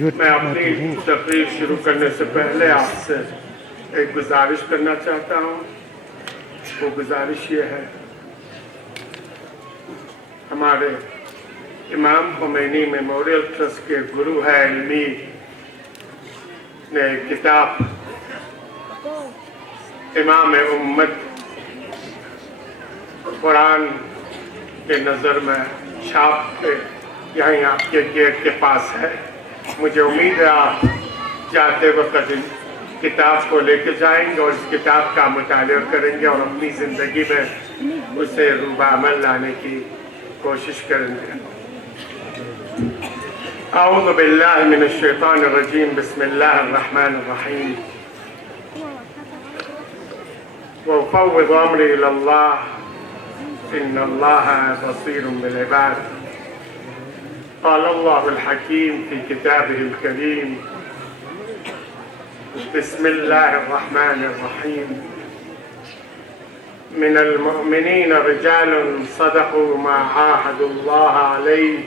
میں اپنی تقریر شروع کرنے سے پہلے آپ سے ایک گزارش کرنا چاہتا ہوں. وہ گزارش یہ ہے، ہمارے امام خمینی میموریل ٹرسٹ کے گرو ہے علمی نے ایک کتاب امام امت قرآن کے نظر میں چھاپ کے یہیں آپ کے گیٹ کے پاس ہے. مجھے امید ہے آپ جاتے وقت کتاب کو لے کے جائیں گے اور اس کتاب کا مطالعہ کریں گے اور اپنی زندگی میں اسے روبہ عمل لانے کی کوشش کریں گے. اعوذ باللہ من الشیطان الرجیم، بسم اللہ الرحمن الرحیم. وَأُفَوِّضُ أَمْرِي إِلَى اللَّهِ إِنَّ اللَّهَ بَصِيرٌ بِالْعِبَادِ. قال الله الحكيم في كتابه الكريم: بسم الله الرحمن الرحيم. من المؤمنين رجال صدقوا ما عاهدوا الله عليه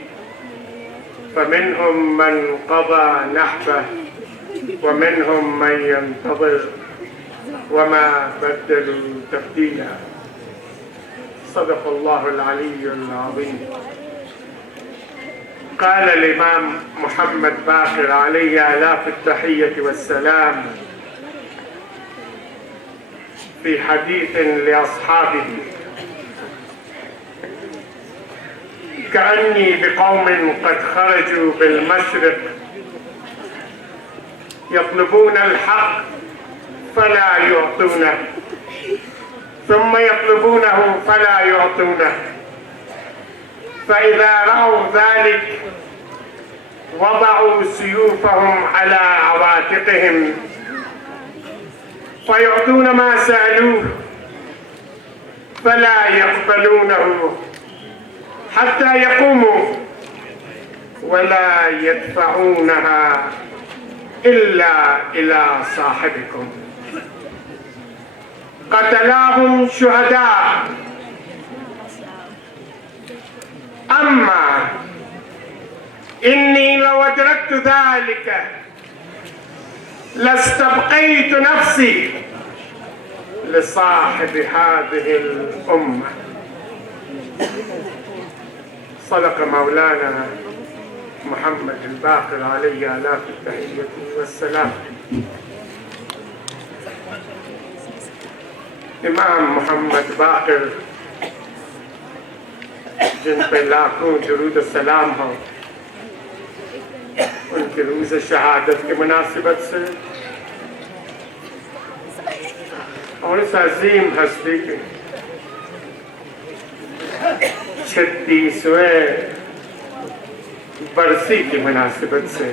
فمنهم من قضى نحبه ومنهم من ينتظر وما بدلوا تبديلا. صدق الله العلي العظيم. قال الإمام محمد باقر عليه آلاف التحية والسلام في حديث لأصحابه: كأني بقوم قد خرجوا بالمشرق يطلبون الحق فلا يعطونه ثم يطلبونه فلا يعطونه فإذا رأوا ذلك وضعوا سيوفهم على عواتقهم فيعطون ما سألوه فلا يقبلونه حتى يقوموا ولا يدفعونها إلا إلى صاحبكم. قتلاهم شهداء، أما إني لو أدركت ذلك لاستبقيت نفسي لصاحب هذه الأمة. صدق مولانا محمد الباقر عليه آلاف التحية والسلام. امام محمد باقر جن پہ لاکھوں درود السلام ہوں، ان کی روز شہادت کی مناسبت سے اور اس عظیم ہستی کی 36ویں برسی کی مناسبت سے،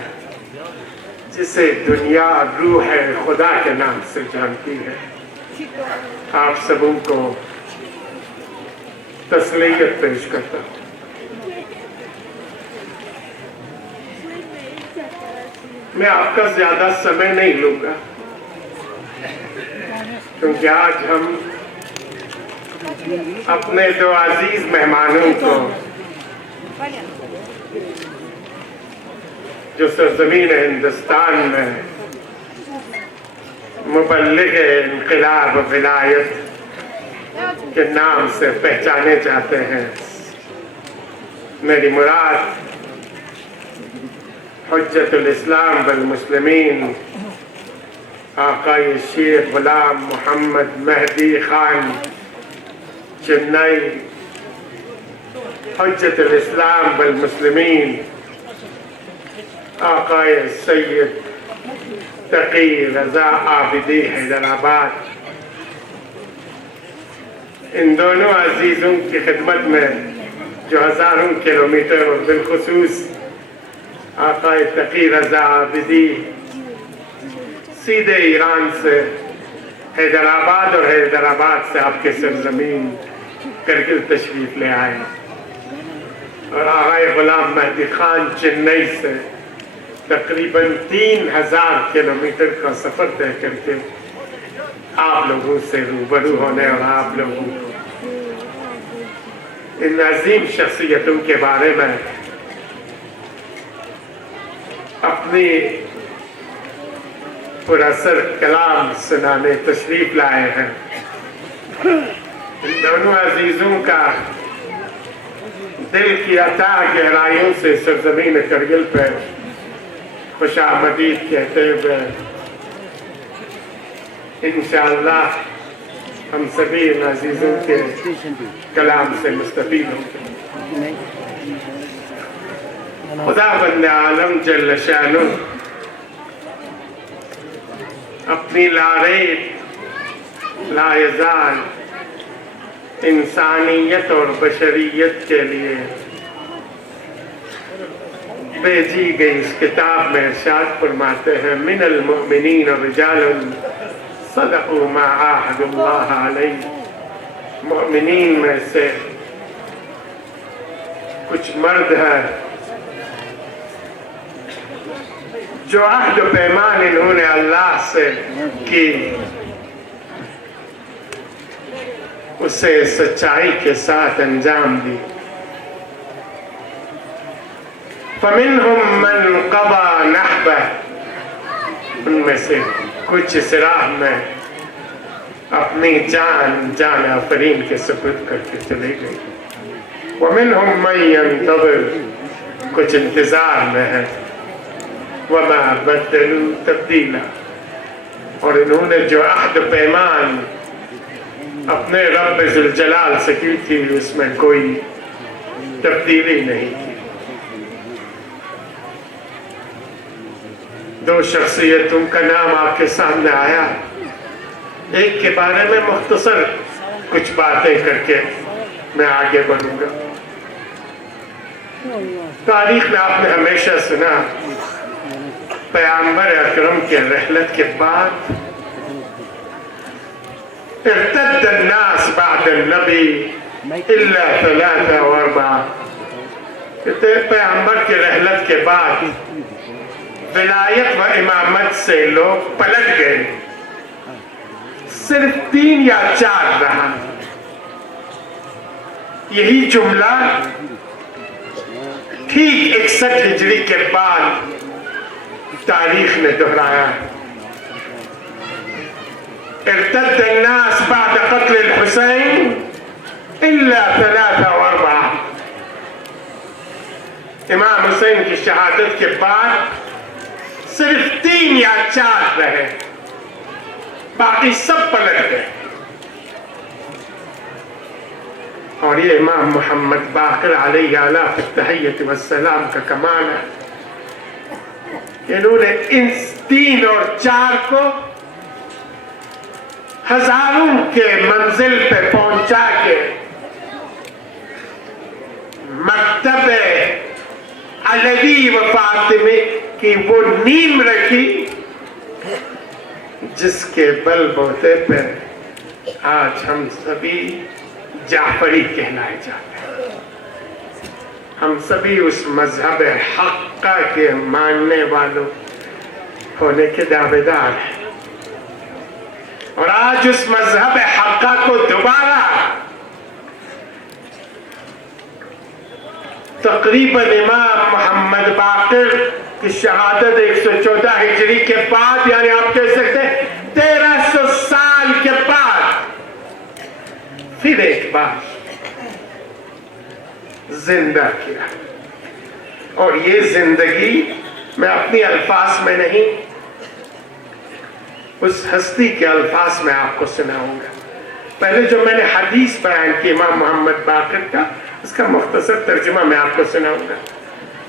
جسے دنیا روح خدا کے نام سے جانتی ہے، آپ سبوں کو تسلیت پیش کرتا ہوں. میں آپ کا زیادہ سمے نہیں لوں گا، کیونکہ آج ہم اپنے دو عزیز مہمانوں کو جو سرزمین ہندوستان میں مبلغ انقلاب و ولایت کے نام سے پہچانے جاتے ہیں، میری مراد حجت الاسلام والمسلمین آقای شیخ غلام محمد مہدی خان چنئی، حجت الاسلام والمسلمین آقای سید تقی رضا عابدی حیدرآباد. ان دونوں عزیزوں کی خدمت میں جو ہزاروں کلومیٹر اور بالخصوص آقای تقی رضا عابدی سیدھے ایران سے حیدرآباد اور حیدرآباد سے آپ کے سرزمین کرگل تشریف لے آئے، اور آقای غلام مہدی خان چنئی سے تقریباً 3000 کلومیٹر کا سفر طے کر کے آپ لوگوں سے روبرو ہونے اور آپ لوگوں کو ان عظیم شخصیتوں کے بارے میں اپنی پراثر کلام سنانے تشریف لائے ہیں. ان دونوں عزیزوں کا دل کی عطا گہرائیوں سے سرزمین کرگل پر خوش آمدید کہتے ہوئے انشاءاللہ ہم سبھی ان عزیزوں کے کلام سے مستفید ہوں گے. خدا بند عالم جل شانہ اپنی لا یزال انسانیت اور بشریت کے لیے بھیجی گئی اس کتاب میں ارشاد فرماتے ہیں من المؤمنین رجال صدقوا ما عاهدوا اللہ علیہ. مؤمنین میں سے کچھ مرد ہے جو عہد و پیمان انہوں نے اللہ سے کی اسے سچائی کے ساتھ انجام دی. فَمِنْهُمْ مَنْ قَضَى نَحْبَهُ ان میں سے کچھ اس راہ میں اپنی جان آفرین کے سپرد کر کے چلے گئی. وَمِنْهُمْ مَنْ يَنْتَظِرُ کچھ انتظار میں ہے. وَمَا بَدَّلُوا تَبْدِيلًا اور انہوں نے جو عہد پیمان اپنے رب ذوالجلال سے کی تھی اس میں کوئی تبدیلی نہیں کی. دو شخصیتوں کا نام آپ کے سامنے آیا. ایک کے بارے میں مختصر کچھ باتیں کر کے میں آگے بڑھوں گا. تاریخ میں آپ نے ہمیشہ سنا پیغمبر اکرم کے رحلت کے بعد ارتد الناس بعد النبی الا ثلاثة و اربعة. پیغمبر کے رحلت کے بعد ولایت و امامت سے لوگ پلٹ گئے. صرف 3 یا 4 رہا. یہی جملہ ٹھیک 61 ہجری کے بعد تاریخ نے دہرایا. ارتد الناس بعد قتل الحسین الا 3 و 4. امام حسین کی شہادت کے بعد صرف 3 یا 4 رہے، باقی سب پلٹ گئے. اور یہ امام محمد باقر علیہ التحیۃ والسلام کا کمال ہے. انہوں نے ان 3 اور 4 کو ہزاروں کے منزل پہ پہنچا کے مکتب علوی و فاطمی کی وہ نیم رکھی جس کے بل بوتے پہ آج ہم سبھی جعفری کہلائے جاتے ہیں. ہم سبھی اس مذہب حقہ کے ماننے والوں ہونے کے دعوے دار ہیں. اور آج اس مذہب حقہ کو دوبارہ تقریباً امام محمد باقر کی شہادت 114 ہجری کے بعد، یعنی آپ کہہ سکتے ہیں 1300 سال کے بعد پھر ایک بار زندہ کیا. اور یہ زندگی میں اپنی الفاظ میں نہیں، اس ہستی کے الفاظ میں آپ کو سناؤں گا. پہلے جو میں نے حدیث بیان کی امام محمد باقر کا، اس کا مختصر ترجمہ میں آپ کو سناؤں گا.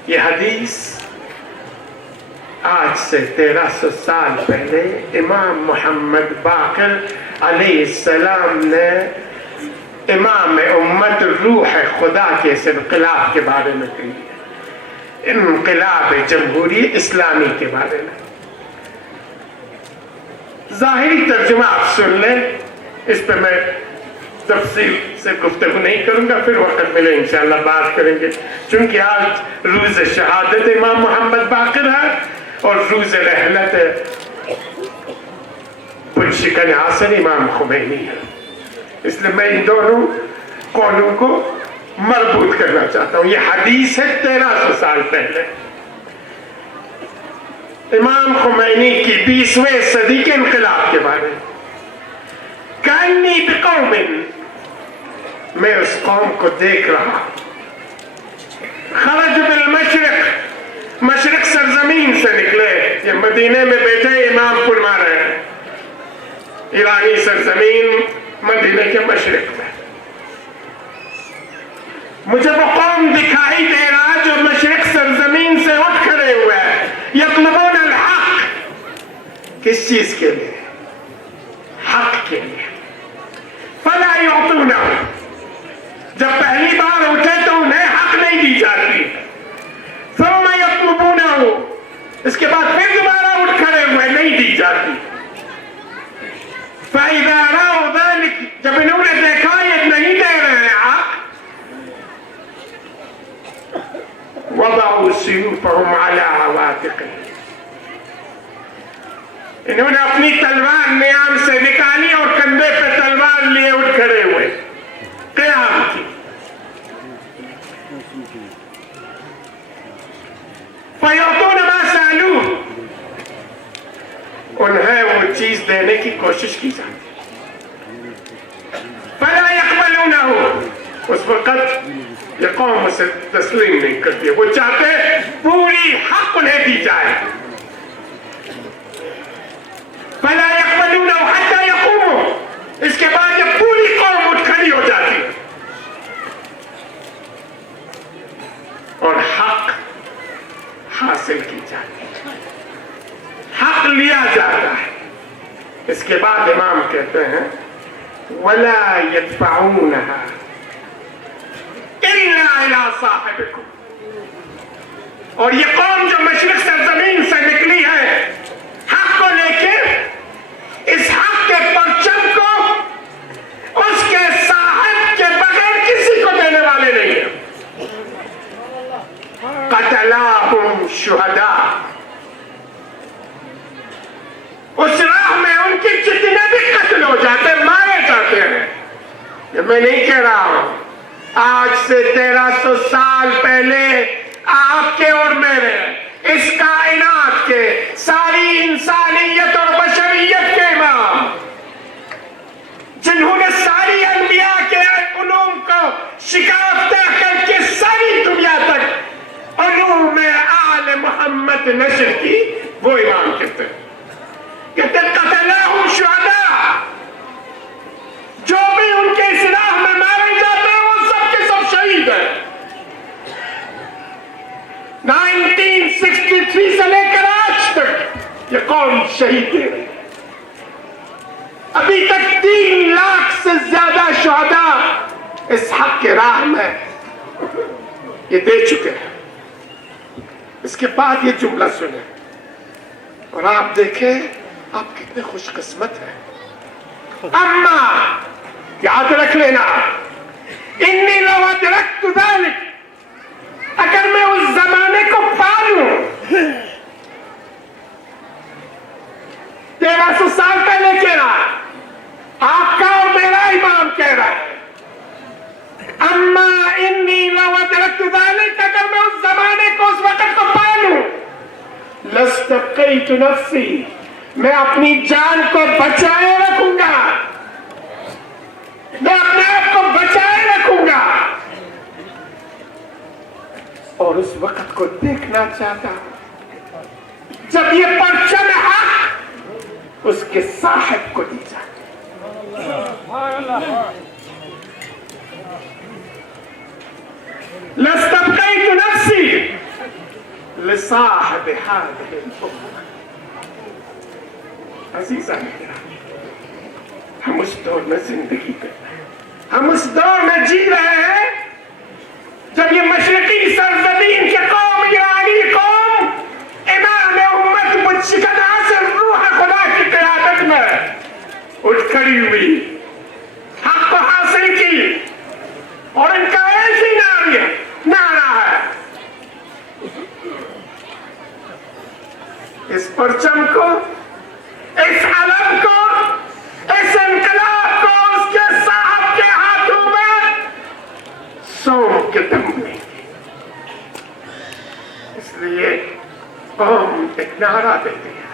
یہ حدیث آج سے 1300 سال پہلے امام محمد باقر علیہ السلام نے امام امت روح خدا کے اس انقلاب کے بارے میں کہی. انقلاب جمہوری اسلامی کے بارے میں. ظاہری ترجمہ آپ سن لیں، اس پہ میں تفصیل سے گفتگو نہیں کروں گا، پھر وقت ملے انشاءاللہ بات کریں گے. چونکہ آج روز شہادت امام محمد باقر ہے اور روز رحلت پرشکن حسن امام خمینی ہے، اس لیے میں ان دونوں قولوں کو مربوط کرنا چاہتا ہوں. یہ حدیث ہے 1300 سال پہلے. امام خمینی کی 20ویں صدی کے انقلاب کے بارے میں، کانی بقوم، میں اس قوم کو دیکھ رہا، خرج بالمشرق، مشرق سرزمین سے نکلے، یہ مدینے میں بیٹھے امام فرما رہے ہیں، ایرانی سرزمین مدینے کے مشرق میں، مجھے وہ قوم دکھائی دے رہا جو مشرق سرزمین سے اٹھ کھڑے ہوئے ہیں، یطلبون الحق، کس چیز کے لیے؟ حق کے لیے، فلا یعطونہ، جب پہلی بار اٹھے تو انہیں حق نہیں دی جاتی، ثم یطلبونہ، اس کے بعد پھر دوبارہ اٹھ کھڑے ہوئے نہیں دی جاتی، فَإِذَا رَأَوْا ذَلِكَ، جب انہوں نے دیکھا یہ نہیں دے رہے ہیں حق، وَضَعُوا سِيُوفَهُمْ عَلَىٰ عَوَاتِقِهِمْ، انہوں نے اپنی تلوار نیام سے نکالی اور کندھے پہ تلوار لیے اٹھ کھڑے ہوئے، قیام کی، فَيُعْطُونَ مَا سَأَلُوهُ، انہیں وہ چیز دینے کی کوشش کی جاتی، فَلَا يَقْبَلُونَهُ، اس وقت یہ قوم اسے تسلیم نہیں کرتی، وہ چاہتے پوری حق انہیں دی جائے، فَلَا يَقْبَلُونَهُ حَتَّى يَقُومُوا، اس کے بعد یہ پوری قوم اٹھ کھڑی ہو جاتی اور حق حاصل کی جاتی ہے، حق لیا جاتا ہے، اس کے بعد امام کہتے ہیں وَلَا يَدْفَعُونَهَا إِلَّا إِلَىٰ صَاحِبِكُمْ، اور یہ قوم جو مشرق سرزمین سے نکلی ہے حق کو لے کے، اس حق کے پرچم کو اس کے صاحب کے بغیر کسی کو دینے والے نہیں ہیں، قَتَلَاهُمْ شُهَدَاءَ، اس راہ میں ان کی جتنے بھی قتل ہو جاتے مارے جاتے ہیں، یہ میں نہیں کہہ رہا ہوں، آج سے 1300 سال پہلے آپ کے اور میرے، اس کائنات کے، ساری انسانیت اور بشریت کے امام، جنہوں نے ساری انبیاء کے علوم کو شکافتہ کر کے ساری دنیا تک علوم آل محمد نشر کی، وہ امام کہتے ہیں، کہتے قتلاہم شہداء، جو بھی ان کے اصلاح میں مارے جاتے ہیں وہ سب کے سب شہید ہیں، 1963 سے لے کر آج تک یہ قوم شہید دے رہی ہے، ابھی تک 3 لاکھ سے زیادہ شہداء اس حق کے راہ میں یہ دے چکے ہیں، اس کے بعد یہ جملہ سنیں اور آپ دیکھیں آپ کتنے خوش قسمت ہیں، اما یاد رکھ لینا، انی لو ادرکت ذلک، اگر میں اس زمانے کو پالوں، 1300 سال پہلے کہہ رہا، آپ کا اور میرا امام کہہ رہا ہے، اما انی لو ادرکت ذلک، اگر میں اس زمانے کو اس وقت کو پالوں، لاستبقیت نفسی، میں اپنی جان کو بچائے رکھوں گا، میں اپنے آپ کو بچائے رکھوں گا، اور اس وقت کو دیکھنا چاہتا ہوں جب یہ پرچم حق اس کے صاحب کو دی جاتی، لاستبقیت نفسی لصاحب هذه الأمة، عزیزان ہم اس دور میں زندگی کر رہے ہیں، ہم اس دور میں جی رہے ہیں جب یہ مشرقی سرزمین کے قوم، ایرانی قوم، امام امت مجشکن حاصل روح خدا کی قیادت میں اٹھ کھڑی ہوئی، حق کو حاصل کی، اور ان کا ایسی نعرہ ہے، اس پرچم کو، اس علم کو، اس انقلاب کو اس کے صاحب کے ہاتھوں میں سونپ کے دم لیں گے، اس لیے قوم ایک نعرہ دیتی ہے،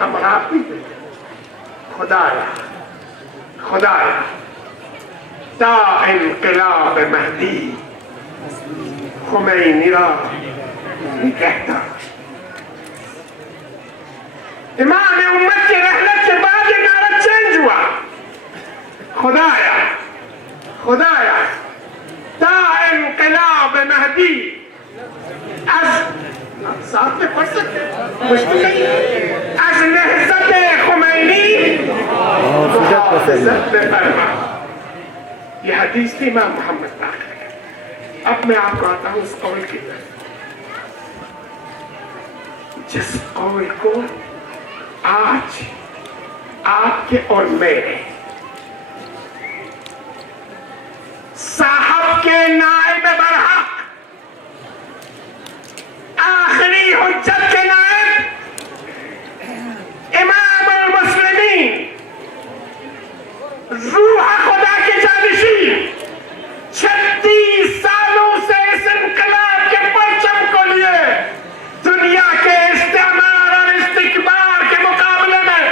ہم آپ بھی دیتے ہیں، خدایا خدایا تا انقلاب مہدی خمینی را کہتا امام امت کی رحلت کے بعد یہ نعرہ چینج ہوا، خدایا خدایا تا انقلاب مہدی از ساتھ میں پڑھ سکتے مشکل نہیں، از نہضت خمینی محافظت فرما. یہ حدیث تھی امام محمد باقر. اب میں آپ کو آتا ہوں اس قول کی طرف، جس قول کو آج آپ کے اور میرے صاحب کے نائب برحق آخری حجت کے نائب امام المسلمین روح خدا کے جانشین 36 سالوں سے اس انقلاب کے پرچم کو لیے دنیا کے استعمار اور استکبار کے مقابلے میں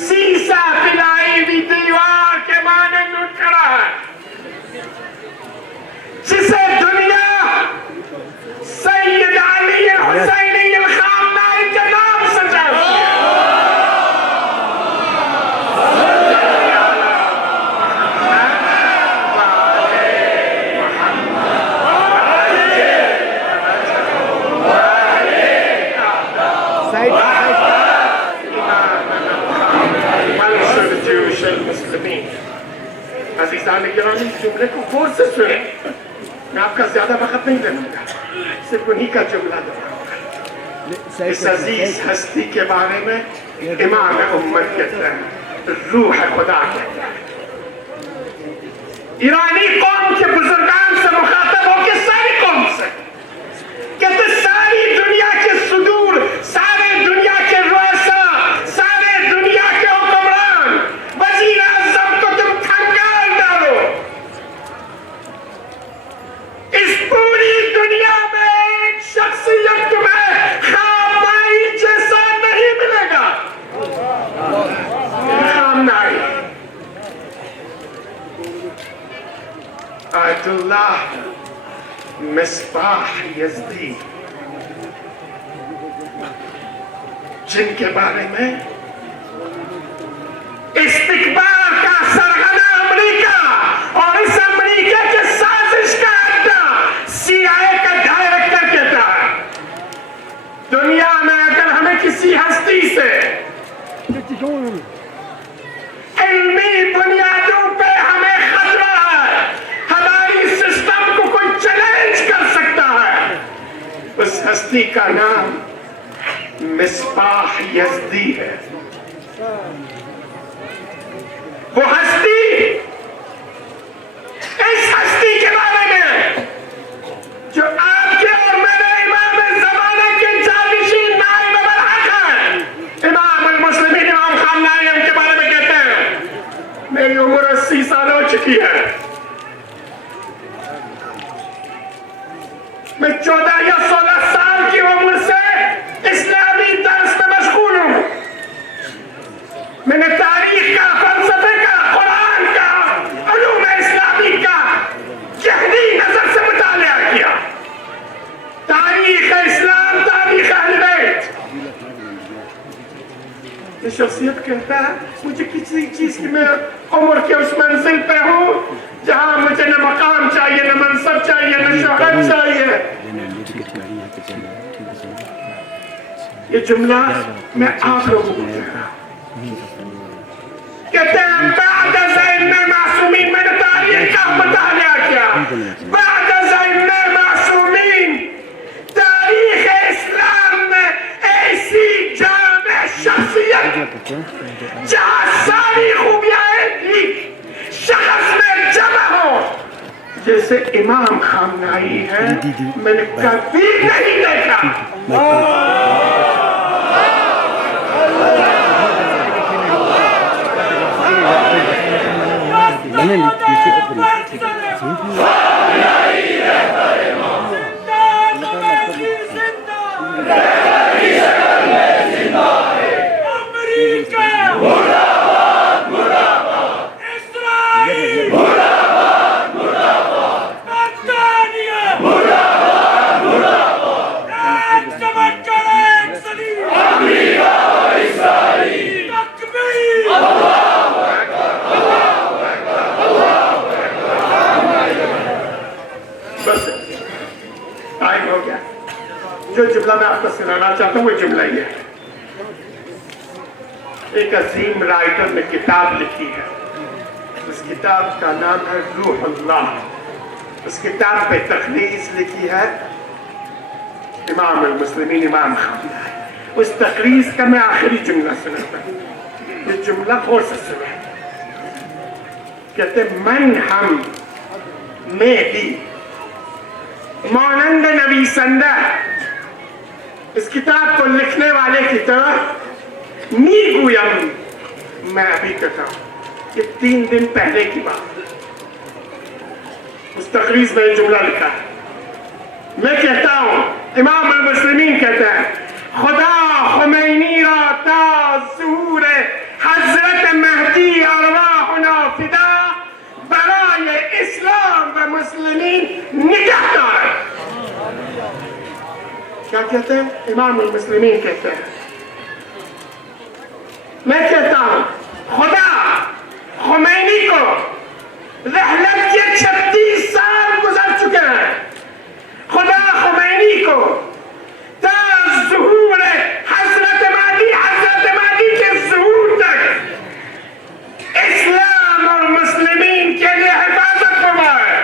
سیسا پلائی ہوئی دیوار کے مانند اٹھ کھڑا ہے، جسے دنیا سید علی حسینی الخامنائی کے نام سے جانتی ہے. عزیزان گرامی، جملے کو غور سے سنیں، میں آپ کا زیادہ وقت نہیں دینا گا، صرف انہی کا جملہ دوں گا. اس عزیز ہستی کے بارے میں امام امت کہتا ہے، روح خدا کہتا ہے. ایرانی قوم کے بزرگان سے مخاطب ہو کے ساری قوم سے کہتے ساری دنیا کے صدور، سارے دنیا کے رؤساء، سارے دنیا کے حکمران، وزیر اعظم کو تم تھنگال ڈالو، اس پوری دنیا میں ایک شخصیت تمہیں خامنائی جیسا نہیں ملے گا. خامنائی آیت اللہ مصباح یزدی، جن کے بارے میں استکبار کا سرغنہ امریکہ اور اس امریکہ کے سازش کا اڈا سی آئی اے کا ڈائریکٹر کہتا ہے، دنیا میں اگر ہمیں کسی ہستی سے علمی بنیادوں پہ ہمیں خطرہ ہے، ہماری سسٹم کو کوئی چیلنج کر سکتا ہے، اس ہستی کا نام مصباح یزدی ہے. وہ ہستی، اس ہستی کے بارے میں جو آپ کے اور میرے امام زمانہ کے جانشین نائب برحق ہیں، امام المسلمین امام خامنائی ان کے بارے میں کہتے ہیں، میری عمر 80 سال ہو چکی ہے، میں 14 یا 16 سال کی عمر سے اسلامی درس میں مشغول ہوں. میں نے تاریخ کا، فلسفے کا، قرآن کا، علوم اسلامی کا گہری نظر سے مطالعہ کیا. تاریخ اسلام، تاریخ اہل بیت. یہ شخصیت کہتا ہے مجھے کسی چیز کی میں عمر کے اس منزل پہ ہوں جہاں مجھے نہ مقام چاہیے، نہ منصب چاہیے، نہ شہرت چاہیے. یہ جملہ میں آپ لوگوں کو کہہ رہا ہوں. کہتے ہیں بعد از ائمہ معصومین، میں نے تاریخ کا مطالعہ کیا، بعد از ائمہ معصومین تاریخ اسلام میں ایسی جامع شخصیت جہاں ساری خوبیاں ایک شخص میں جمع ہو جیسے امام خامنائی ہے، میں نے کبھی نہیں دیکھا. زندہ جو جملہ میں آپ کو سنانا چاہتا ہوں وہ جملہ یہ ہے. ایک عظیم رائٹر نے کتاب لکھی ہے, اس کتاب کا نام ہے روح اللہ. اس کتاب پہ تخلیص لکھی ہے امام المسلمین امام خامنہ. اس تخلیص کا میں آخری جملہ سناتا ہوں, یہ جملہ غور سے سنا. کہتے من ہم میں بھی مانند نبی سندہ. اس کتاب کو لکھنے والے کی طرح نی گویم, میں ابھی کہتا ہوں, یہ 3 دن پہلے کی بات. اس تقریض میں یہ جملہ لکھا ہے. میں کہتا ہوں, امام المسلمین کہتا ہے, خدا خمینی را تا ظہور حضرت مہدی ارواحنا فدا برای اسلام و مسلمین نگہدار. کیا کہتے ہیں امام المسلمین کہتے ہیں؟ میں کہتا ہوں خدا خمینی کو رحلت کے 36 سال گزر چکے ہیں. خدا خمینی کو تا ظہور حضرت مہدی کے ظہور تک اسلام اور مسلمین کے لیے حفاظت فرمائے.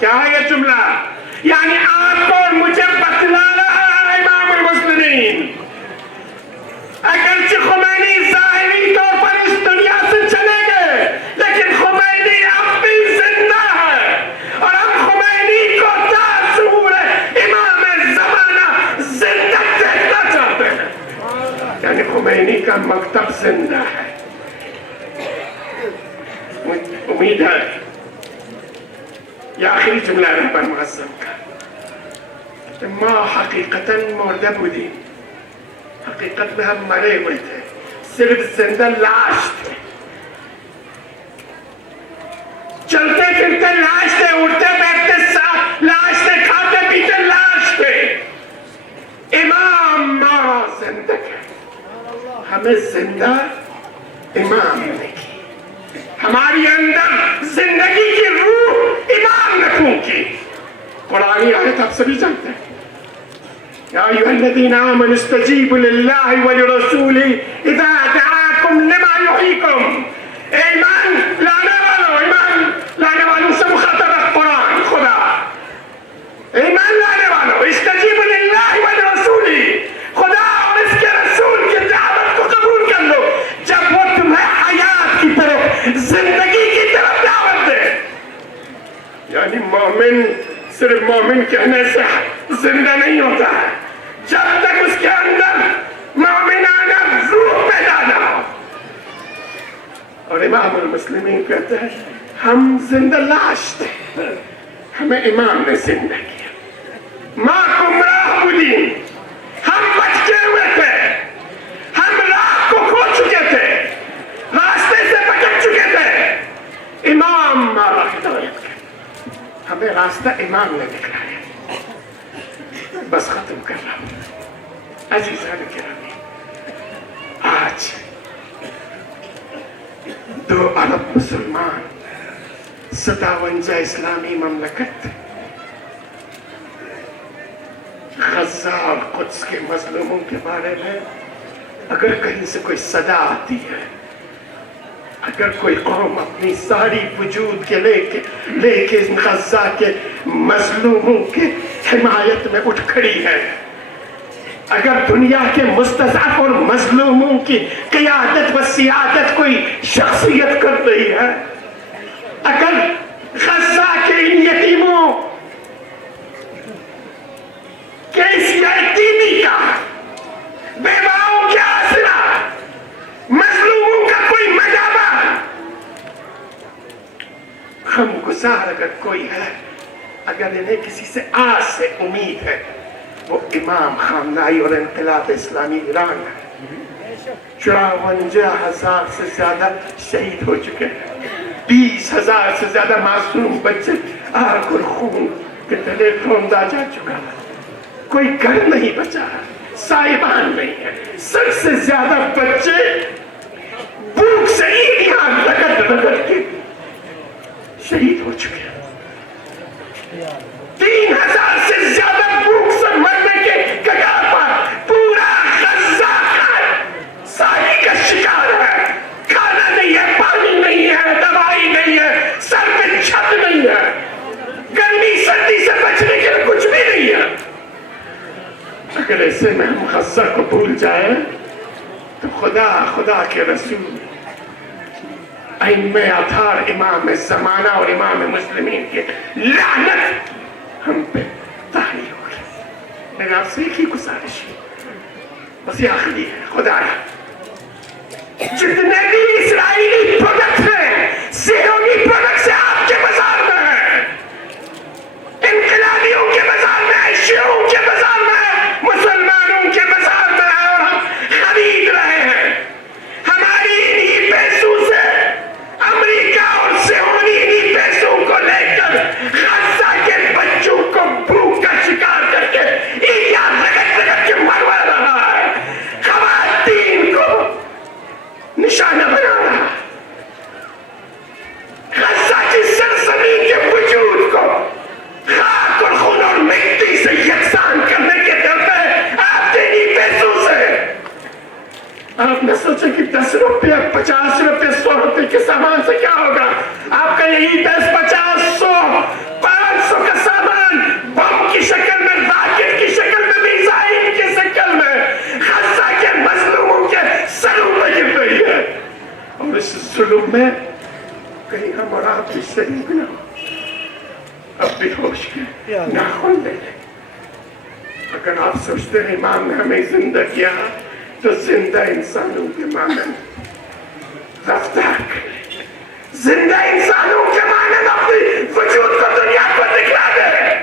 کیا ہے یہ جملہ؟ یعنی آپ کو اور مجھے بتلا رہا ہے امام المسلمین, اگرچہ خمینی ظاہری طور پر اس دنیا سے چلے گئے, لیکن خمینی اب بھی زندہ ہے, اور ہم خمینی کو تا ظہور امام زمانہ زندہ دیکھنا چاہتے ہیں. یعنی خمینی کا مکتب زندہ ہے. امید ہے یہ آخری جملہ ہے پر معظم کا, ما حقیقتاً مردہ بودیم, حقیقت میں ہم مرے ہوئے تھے, صرف زندہ لاش تھے, چلتے پھرتے لاش تھے, اٹھتے بیٹھتے لاش تھے, کھاتے پیتے لاش تھے. امام مارا زندہ ہے, ہمیں زندہ امام نے کی. ہماری اندر زندگی کی روح امام نے پھونکی. قرآنی آیت آپ سبھی جانتے ہیں, یا ایھا الذین آمنوا استجیبوا للہ ولرسولہ اذا دعاکم لما یحییکم. ایمان لانے والوں سے مخاطب ہے قرآن. خدا ایمان لانے والوں استجیبوا للہ ولرسولہ, خدا اور اس کے رسول کی دعوت کو قبول کر لو جب وہ تمہیں حیات کی طرف, زندگی کی طرف دعوت دے. یعنی مومن صرف مومن کہنے سے زندہ نہیں ہوتا ہے, جب تک اس کے اندر مومنانہ روح پیدا نہ ہو. اور امام المسلمین کہتے ہیں ہم زندہ لاش تھے, ہمیں امام نے زندہ کیا. ماں گمراہ بودیم, ہم بچے ہوئے تھے, ہم راہ کو کھو چکے تھے, راستے سے بھٹک چکے تھے. امام ہمارا ہدایت کر, ہمیں راستہ امام نے دکھلایا. بس ختم کر رہا ہوں. عزیزان گرامی, آج 2 ارب مسلمان, 57 اسلامی مملکت, غزہ اور قدس کے مظلوموں کے بارے میں اگر کہیں سے کوئی صدا آتی ہے, اگر کوئی قوم اپنی ساری وجود کے لے کے غزہ کے مظلوموں کے حمایت میں اٹھ کھڑی ہے, اگر دنیا کے مستضعف اور مظلوموں کی قیادت و سیادت کوئی شخصیت کر رہی ہے, اگر غزہ کے ان یتیموں کے اس یتیمی کا, بیواؤں کے آسرا, مظلوموں کا کوئی مجابہ, غمگسار اگر کوئی ہے, اگر انہیں کسی سے آس سے امید ہے, وہ امام خامنہئی اور انقلاب اسلامی ایران ہے. 54,000 سے زیادہ شہید ہو چکے ہیں, 20,000 سے زیادہ معصوم بچے آگ اور خون کے تلے روندا جا چکا ہے. کوئی گھر نہیں بچا ہے, سائبان نہیں ہے, سب سے زیادہ بچے بھوک سے اینیاں رگڑ رگڑ کے شہید ہو چکے ہیں. 3,000 سے زیادہ اگر ایسے میں ہم غزہ کو بھول جائے تو خدا کے رسول ائمہ اطہار امام زمانہ اور امام مسلمین کی لعنت ہم پہ طاری ہوگی. میرا آپ سے ایک ہی گزارش ہے, بس یہ آخری ہے, خدایا جتنے بھی اسرائیلی پروڈکٹ ہیں صہیونی پروڈکٹ سے آپ کے بازار میں ہیں, انقلابیوں کے بازار میں ہے, شیعوں کے بازار میں ہے, مسلمانوں کے بازار میں ہے, اور ہم خرید رہے ہیں. ہماری انہی پیسوں سے امریکہ اور صہیونی انہی پیسوں کو لے کر غزہ کے بچوں کو بھوک کا شکار کر کے ایجاد رگڑ کے مروا رہا ہے, خواتین کو نشانہ بنا رہا ہے. غزہ کی سرزمین کے وجود کو خاک اور خون اور مٹی سے یکساں کرنے کے در پہ آپ کے انہی پیسوں سے آپ نے سوچا کہ 10 روپے 50 روپے 100 روپے کے سامان سے کیا ہوگا. آپ کا یہی 10 50 100 500 کا سامان بم کی شکل میں, راکٹ کی شکل میں, میزائل کی شکل میں غزہ کے مظلوموں کے سروں پہ گر رہی ہے. اور اس ظلم میں کہیں ہم اور آپ بھی شریک نہ ہو. اب بھی ہوش کے ناخن لے لیں. اگر آپ سوچتے ہیں امام نے ہمیں زندہ کیا تو زندہ انسانوں کے مانند رفتار کریں, زندہ انسانوں کے مانند اپنی وجود کو دنیا کو دکھلا دے,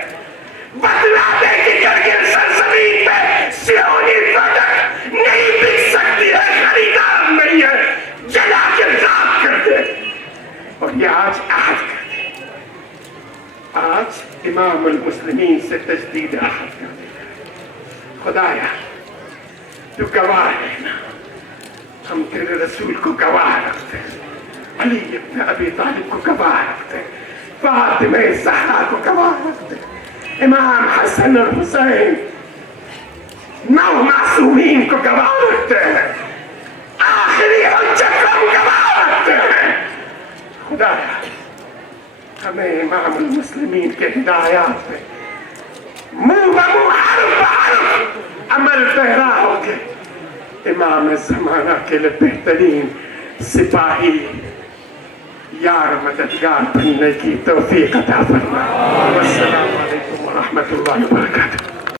بتلا دے کہ گرگن سرزمین پہ صہیونی پروڈکٹ نہیں بک سکتی ہے, خریدار نہیں ہے, جلا کے راکھ کر دے. اور یہ آج عہد کر دے, آج امام المسلمین سے تجدید عہد کر دے. خدایا تو گواہ رہنا, ہم تیرے رسول کو گواہ رکھتے ہیں, علی ابن ابی طالب کو گواہ رکھتے ہیں, فاطمہ زہرا کو گواہ رکھتے ہیں, امام حسن اور حسین 9 معصومین کو گواہ رکھتے ہیں, آخری حجت کو ہم گواہ رکھتے ہیں. خدایا ہمیں امام المسلمین کے ہدایات پہ منہ بمنہ حرف بحرف عمل پیرا ہو کے امام زمانہ کے لئے بہترین سپاہی یار مددگار بننے کی توفیق عطا فرما. والسلام علیکم ورحمۃ اللہ وبرکاتہ.